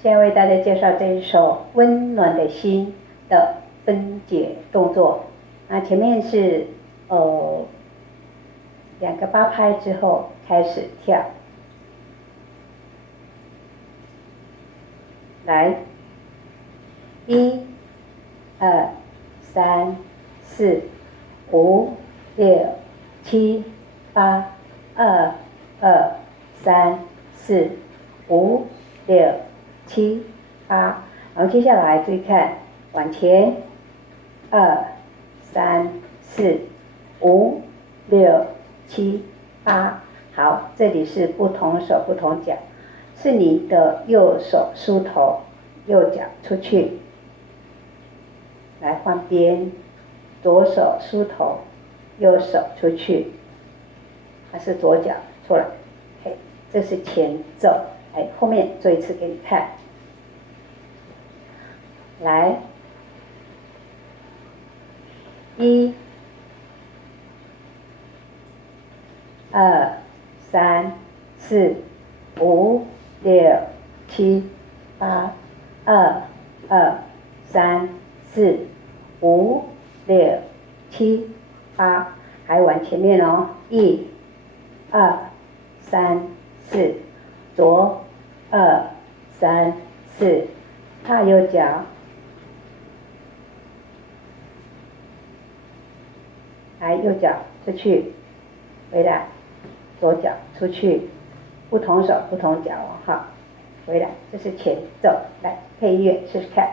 现在为大家介绍这一首《温暖的心》的分解动作。那前面是2个8拍之后开始跳，来，1、2、3、4、5、6、7、8，2、2、3、4、5、6、7、8，然后接下来注意看，往前，2、3、4、5、6、7、8，好，这里是不同手不同脚，是你的右手梳头，右脚出去，来换边，左手梳头，右手出去，还是左脚出来，嘿，这是前奏，哎，后面做一次给你看，来，1、2、3、4、5、6、7、8，2、2、3、4、5、6、7、8，还往前面哦，1、2、3、4，左2、3、4，踏右脚，来右脚出去，回来，左脚出去，不同手不同脚哦，好，回来，这是前奏，来配乐试试看。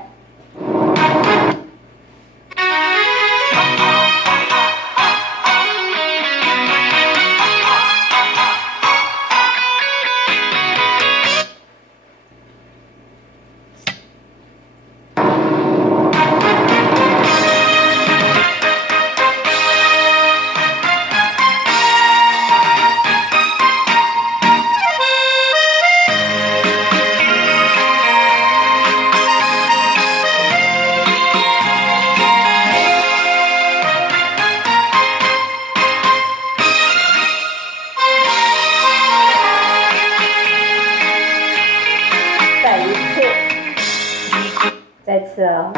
再次哦，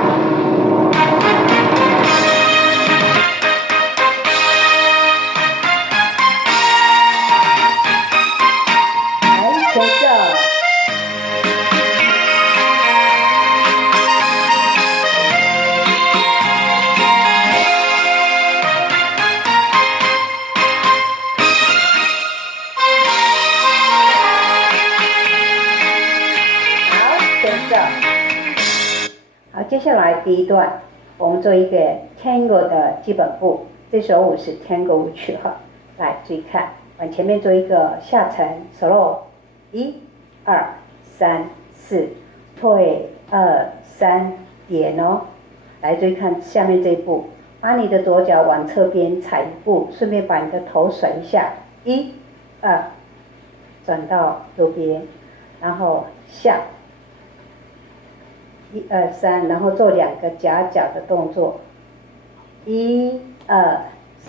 来前奏。好，前奏。好，接下来第一段，我们做一个 Tango 的基本步。这首舞是 Tango 舞曲哈，来注意看，往前面做一个下沉 slow，1、2、3、4，退2、3点哦。来注意看下面这一步，把你的左脚往侧边踩一步，顺便把你的头甩一下，1、2，转到右边，然后下。1、2、3，然后做2个夹脚的动作，1、2、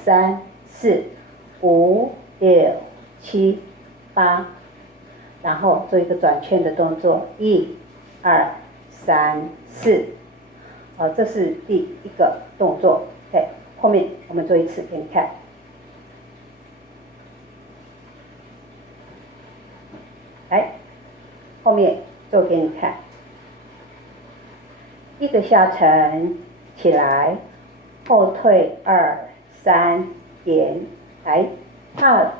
3、4、5、6、7、8，然后做一个转圈的动作，1、2、3、4，这是第一个动作，对，后面我们做一次给你看，来，后面做给你看。一个下沉起来，后退2、3点，来踏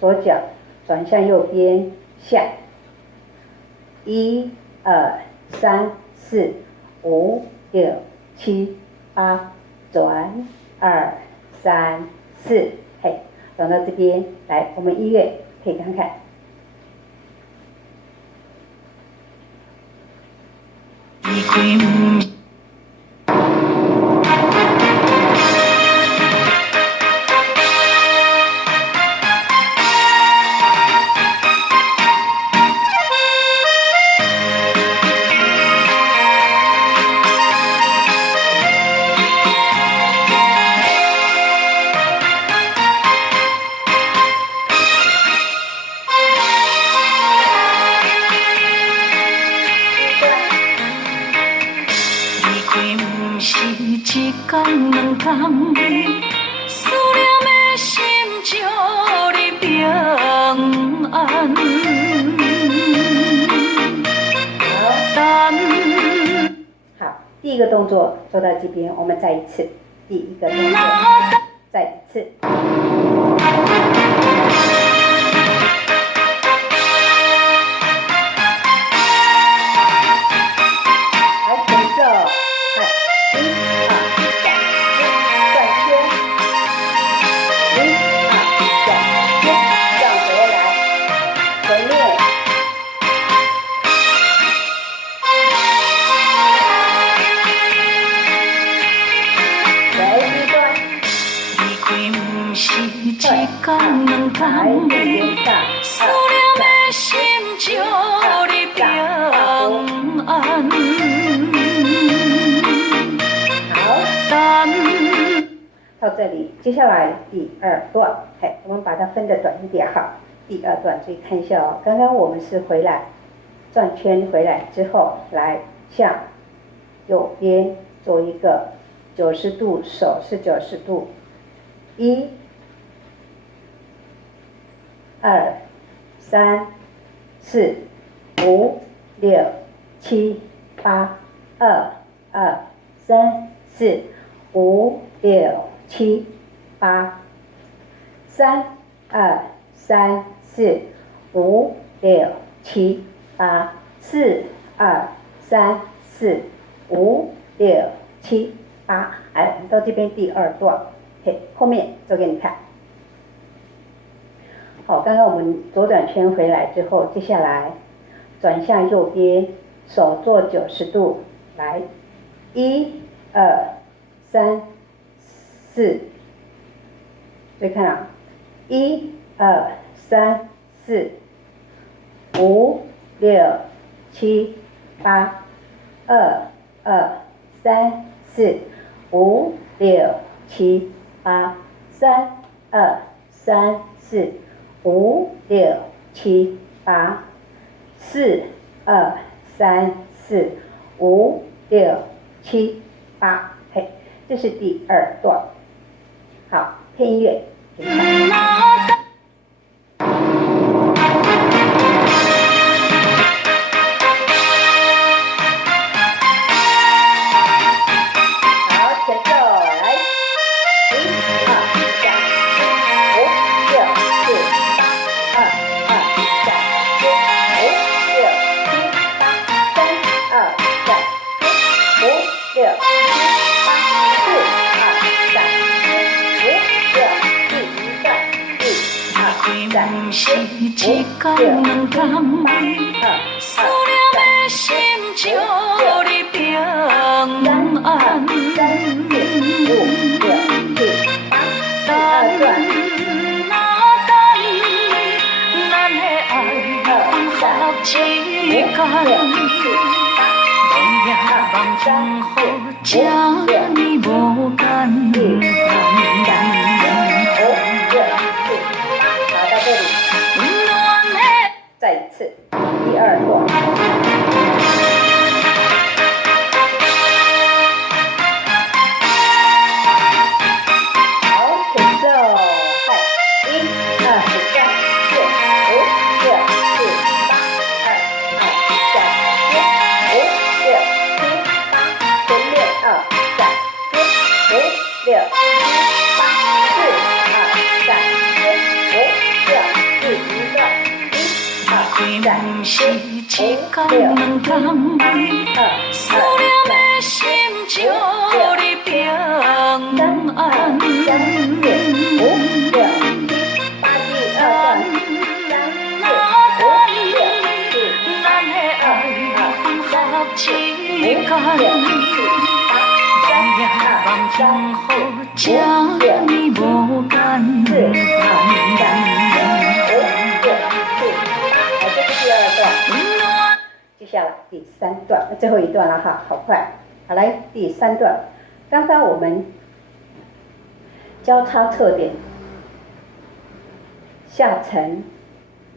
左脚转向右边下，1、2、3、4、5、6、7、8，转2、3、4，嘿，转到这边来，我们音乐可以看看。天两天，思念的心祝你平安。好，第一个动作做到这边，我们再一次，第一个动作，再一次。一天两天，思念的心祝你平安。好，到这里，接下来第二段，我们把它分得短一点哈。第二段，注意看一下哦，刚刚我们是回来转圈回来之后，来向右边做一个90度，手是90度，1、2、3、4、5、6、7、8、2、3、4、5、6、7、8、3、2、3、4、5、6、7、8、4、2、3、4、5、6、7、8，到这边第二段，后面做给你看。好，刚刚我们左转圈回来之后，接下来转向右边，手做90度，来，1、2、3、4，注意看啊，1、2、3、4、5、6、7、8、2、3、4、5、6、7、8、3、2、3、4、5、6、7、8、4、2、3、4、5、6、7、8，这是第二段。好，配音乐，给你看。不是一天两天，思念的心祝你平安。咱的爱放合一天，梦也梦中好，这呢无简单。再一次，第二段。好，前奏，1、2、3、4、5、6、7、8、2、3、4、5、6、7、8，前面2、3、4、5、6、7、8、4、2、3、4、5、6、7、8。不是一天两天，思念的心祝你平安。5、6、7、8，第二段。咱的爱放合一天，梦也梦中好，这呢无简单。接下来第三段，最后一段了哈，好快。好，来第三段，刚刚我们交叉侧点下沉，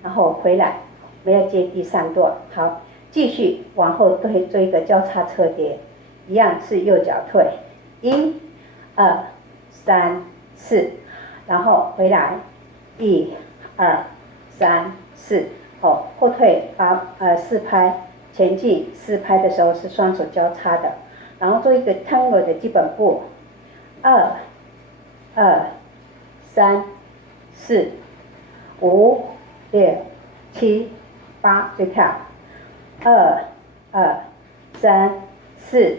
然后回来，我们要接第三段。好，继续往后推，做一个交叉侧点，一样是右脚退，1、2、3、4，然后回来1、2、3、4，后退4拍，前进4拍的时候是双手交叉的，然后做一个 tango 的基本步，2、2、3、4、5、6、7、8，就跳2、2、3、4、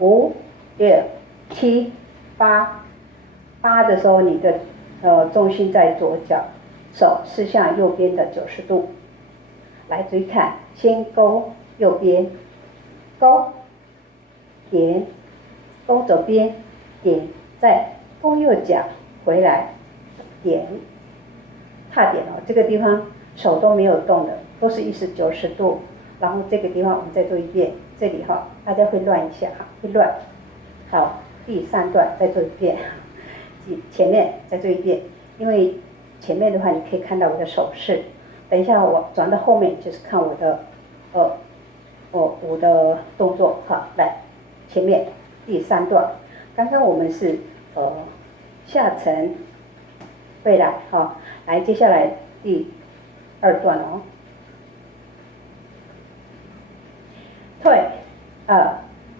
5、6、7、8，的时候你的重心在左脚，手是向右边的90度。来注意看，先勾右边，勾点，勾左边点，再勾右脚回来点，踏点这个地方手都没有动的，都是90度。然后这个地方我们再做一遍，这里大家会乱一下会乱。好，第3段再做一遍，前面再做一遍，因为前面的话你可以看到我的手势，等一下我转到后面就是看我的我的动作。好，来前面第3段，刚刚我们是下沉回来，来接下来第2段退2、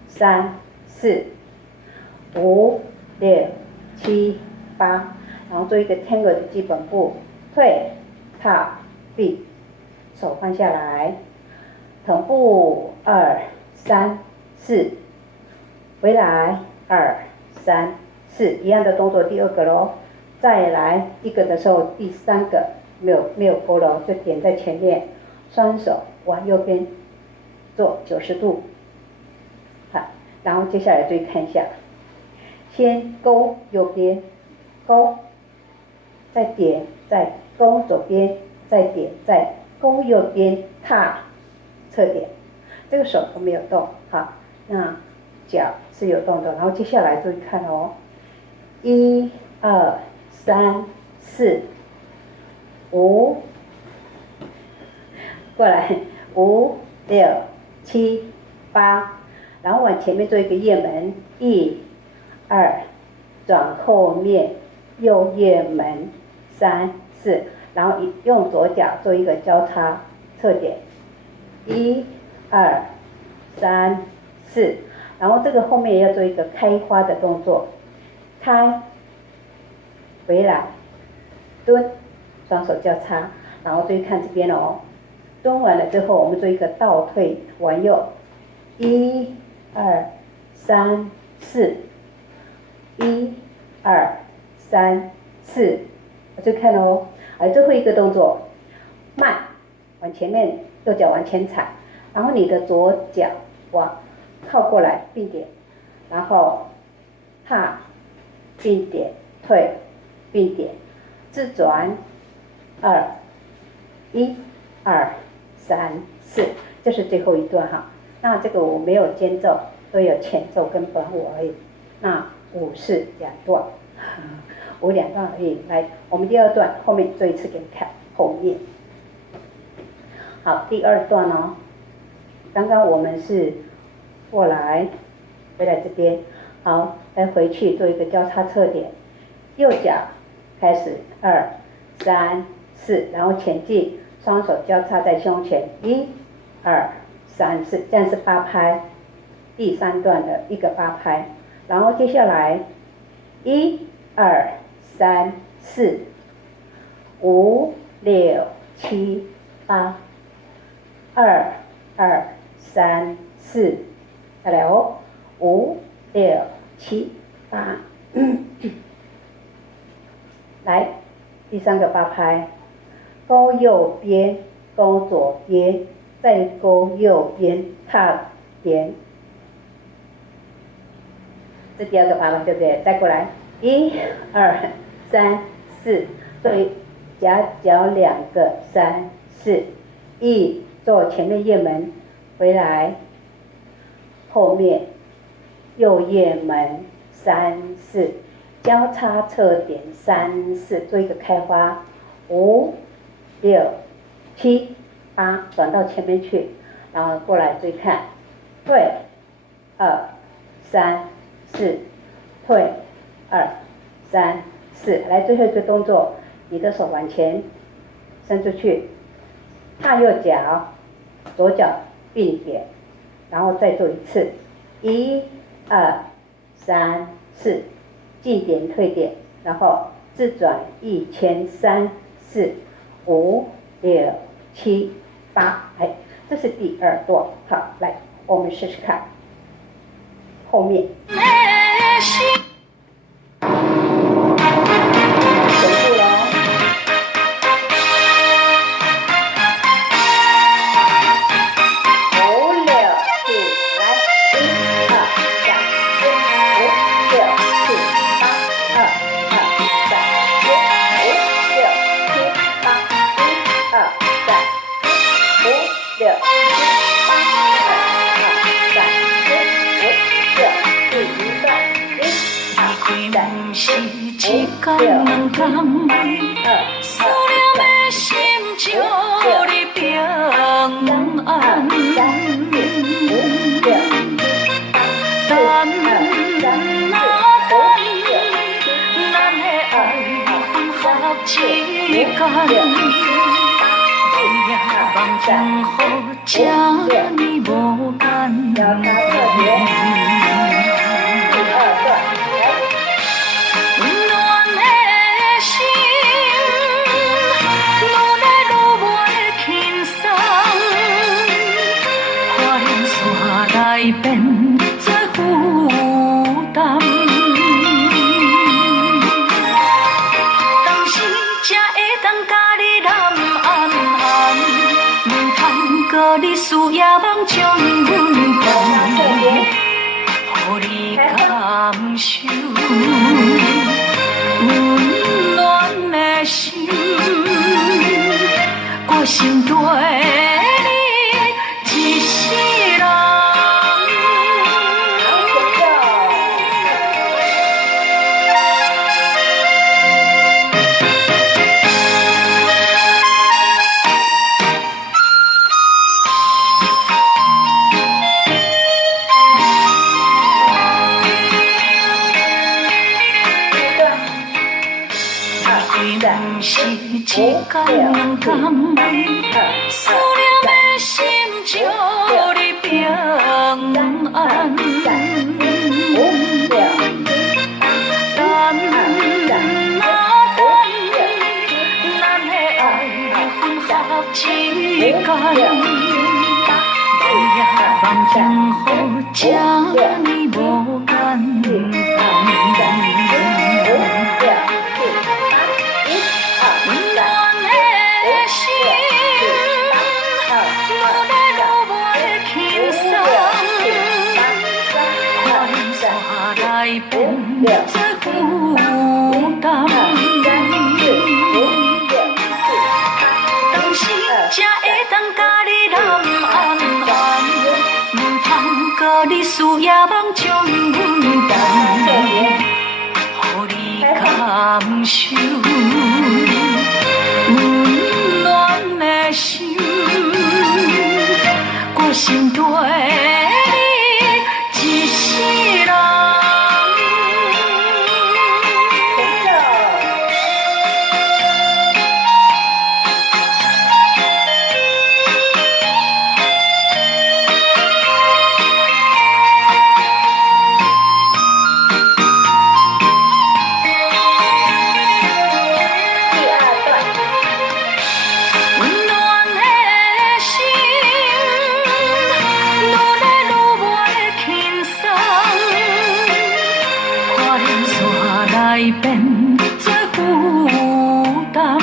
3、4、5、6、7、8，然后做一个 tango 的基本步，退、踏、避，手放下来，臀部2、3、4，回来2、3、4，一样的动作，第2个咯，再来一个的时候，第3个没有勾了，就点在前面，双手往右边做90度，好，然后接下来注意看一下，先勾右边，勾，再点，再勾左边，再点，再勾右边，踏侧点，这个手都没有动，好，那脚是有动的，然后接下来注意看1、2、3、4、5，过来5、6、7、8，然后往前面做一个雁门，1、2，转后面右雁门3、4，然后用左脚做一个交叉侧点，1、2、3、4，然后这个后面要做一个开花的动作，开，回来，蹲，双手交叉，然后注意看这边蹲完了之后，我们做一个倒退往右，1、2、3、4，1、2、3、4，我就看最后一个动作，慢，往前面，右脚往前踩，然后你的左脚靠过来并点，然后踏并点，退并点，自转1、2、3、4，这是最后一段那这个我没有间奏，都有前奏跟本舞而已。那舞是2段，舞2段而已。来，我们第2段后面做一次给你看，后面。好，第2段刚刚我们是过来，回来这边，好，再回去做一个交叉侧点，右脚开始2、3、4，然后前进，双手交叉在胸前，1、2、3、4，这样是8拍，第3段的一个8拍，然后接下来1、2、3、4、5、6、7、8，2、2、3、4，再来5、6、7、8，来第3个8拍，勾右边，勾左边，再勾右边，踏点，这第2个8拍对不对？再过来1、2、3、4，所以夹脚2个3、4，做前面雁门，回来，后面右雁门3、4，交叉侧点3、4，做一个开花，5、6、7、8，转到前面去，然后过来注意看，退2、3、4，退2、3、4，来，最后一个动作，你的手往前伸出去，踏右脚，左脚并点，然后再做一次，1、2、3、4，进点退点，然后自转1前3、4、5、6、7、8，哎，这是第2段。好，来，我们试试看后面。是一天两天，思念的心照你平安。等啊等，咱的爱分合一天，望幸福这呢无间。改变做负担，当时才会当甲你揽安安，唔通搁你思夜梦将阮放，予你感受温暖的心，我心对。是一天两天，思念的心照你平安。等啊等，咱的爱分合一天，望幸福这呢无间。变做负担，当时才会当甲你揽安安，唔通搁你思夜梦将阮放，予你感受温暖的心，我心对。变做负担，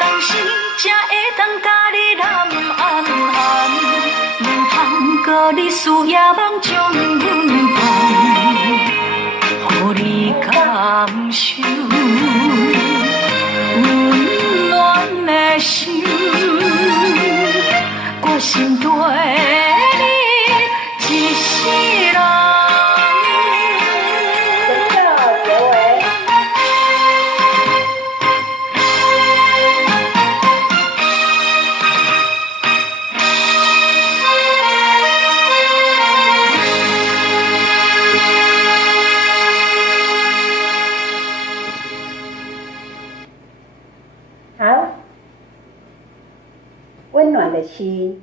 当时才会当甲你揽安安，唔通搁你思夜梦将阮放，予你感受温暖的心，我心对。好，温暖的心。